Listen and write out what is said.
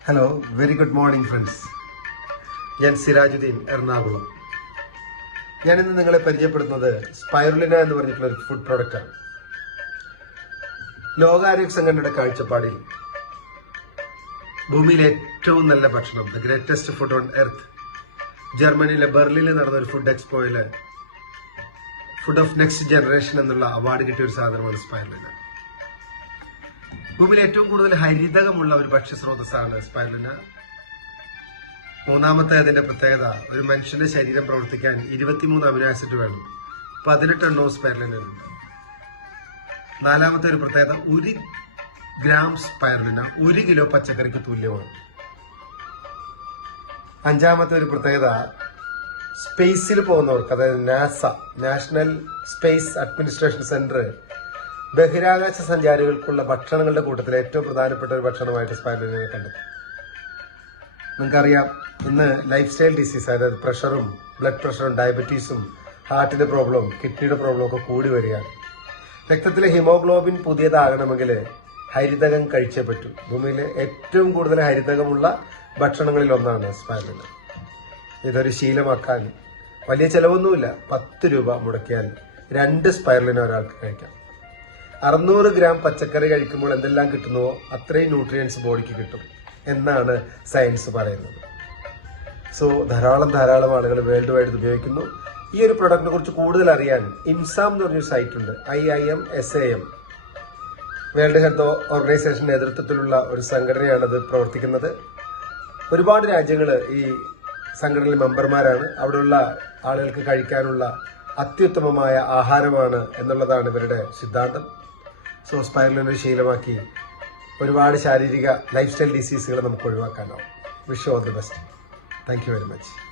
Hello very good morning friends ഞാൻ സിരാജുദ്ദീൻ എറണാകുളം. ഞാൻ ഇന്ന് നിങ്ങളെ പരിചയപ്പെടുത്തുന്നത് സ്പൈറുലിന എന്ന് പറഞ്ഞിട്ടുള്ള ഒരു ഫുഡ് പ്രോഡക്റ്റാണ് ലോകാരോഗ്യ സംഘടനയുടെ കാഴ്ചപ്പാടിൽ ഭൂമിയിലെ ഏറ്റവും നല്ല ഭക്ഷണം the greatest food on earth ജർമ്മനിയിലെ ബെർലിനിൽ നടന്ന ഒരു ഫുഡ് എക്സ്പോയിൽ ഫുഡ് ഓഫ് നെക്സ്റ്റ് ജനറേഷൻ എന്നുള്ള അവാർഡ് കിട്ടിയ ഒരു സാധനമാണ് സ്പൈറുലിന. ഭൂമിയിൽ ഏറ്റവും കൂടുതൽ ഹരിതകമുള്ള ഒരു ഭക്ഷ്യസ്രോതസ്സാണ് സ്പൈറുലിന മൂന്നാമത്തെ അതിന്റെ പ്രത്യേകത ഒരു മനുഷ്യന്റെ ശരീരം പ്രവർത്തിക്കാൻ ഇരുപത്തിമൂന്ന് അമിനോ ആസിഡ് വേണം. പതിനെട്ട് എണ്ണവും സ്പൈറുലിനുണ്ട് നാലാമത്തെ ഒരു പ്രത്യേകത ഒരു ഗ്രാം സ്പൈറുലിന ഒരു കിലോ പച്ചക്കറിക്ക് തുല്യമാണ്. അഞ്ചാമത്തെ ഒരു പ്രത്യേകത സ്പേസിൽ പോകുന്നവർക്ക് അതായത് NASA national space administration centre ബഹിരാകാശ സഞ്ചാരികൾക്കുള്ള ഭക്ഷണങ്ങളുടെ കൂട്ടത്തിൽ ഏറ്റവും പ്രധാനപ്പെട്ട ഒരു ഭക്ഷണമായിട്ട് സ്പൈറലിനെ കണ്ടെത്തി. നിങ്ങൾക്കറിയാം ഇന്ന് ലൈഫ് സ്റ്റൈൽ ഡിസീസ് അതായത് പ്രഷറും ബ്ലഡ് പ്രഷറും ഡയബറ്റീസും ഹാർട്ടിന്റെ പ്രോബ്ലവും കിഡ്നിയുടെ പ്രോബ്ലവും ഒക്കെ കൂടി വരികയാണ്. രക്തത്തിലെ ഹിമോഗ്ലോബിൻ പുതിയതാകണമെങ്കിൽ ഹരിതകം കഴിച്ചേ പറ്റൂ. ഭൂമിയിലെ ഏറ്റവും കൂടുതൽ ഹരിതകമുള്ള ഭക്ഷണങ്ങളിൽ ഒന്നാണ് സ്പൈറുലിന ഇതൊരു ശീലമാക്കാൻ വലിയ ചിലവൊന്നുമില്ല. പത്ത് രൂപ മുടക്കിയാൽ രണ്ട് സ്പൈറലിന് ഒരാൾക്ക് കഴിക്കാം. അറുന്നൂറ് ഗ്രാം പച്ചക്കറി കഴിക്കുമ്പോൾ എന്തെല്ലാം കിട്ടുന്നുവോ അത്രയും ന്യൂട്രിയൻസ് ബോഡിക്ക് കിട്ടും എന്നാണ് സയൻസ് പറയുന്നത്. സോ ധാരാളം ധാരാളം ആളുകൾ വേൾഡ് വൈഡ് ഉപയോഗിക്കുന്നു. ഈ ഒരു പ്രൊഡക്റ്റിനെ കുറിച്ച് കൂടുതൽ അറിയാൻ ഇൻസാം എന്ന് പറഞ്ഞൊരു സൈറ്റ് ഉണ്ട്. I I M S A M world health organisation നേതൃത്വത്തിലുള്ള ഒരു സംഘടനയാണ് അത് പ്രവർത്തിക്കുന്നത്. ഒരുപാട് രാജ്യങ്ങൾ ഈ സംഘടനയിലെ മെമ്പർമാരാണ്. അവിടെയുള്ള ആളുകൾക്ക് കഴിക്കാനുള്ള അത്യുത്തമമായ ആഹാരമാണ് എന്നുള്ളതാണ് ഇവരുടെ സിദ്ധാന്തം. സോ സ്പൈറലിനൊരു ശീലമാക്കി ഒരുപാട് ശാരീരിക ലൈഫ് സ്റ്റൈൽ ഡിസീസുകൾ നമുക്ക് ഒഴിവാക്കാനാവും. Wish all the best thank you very much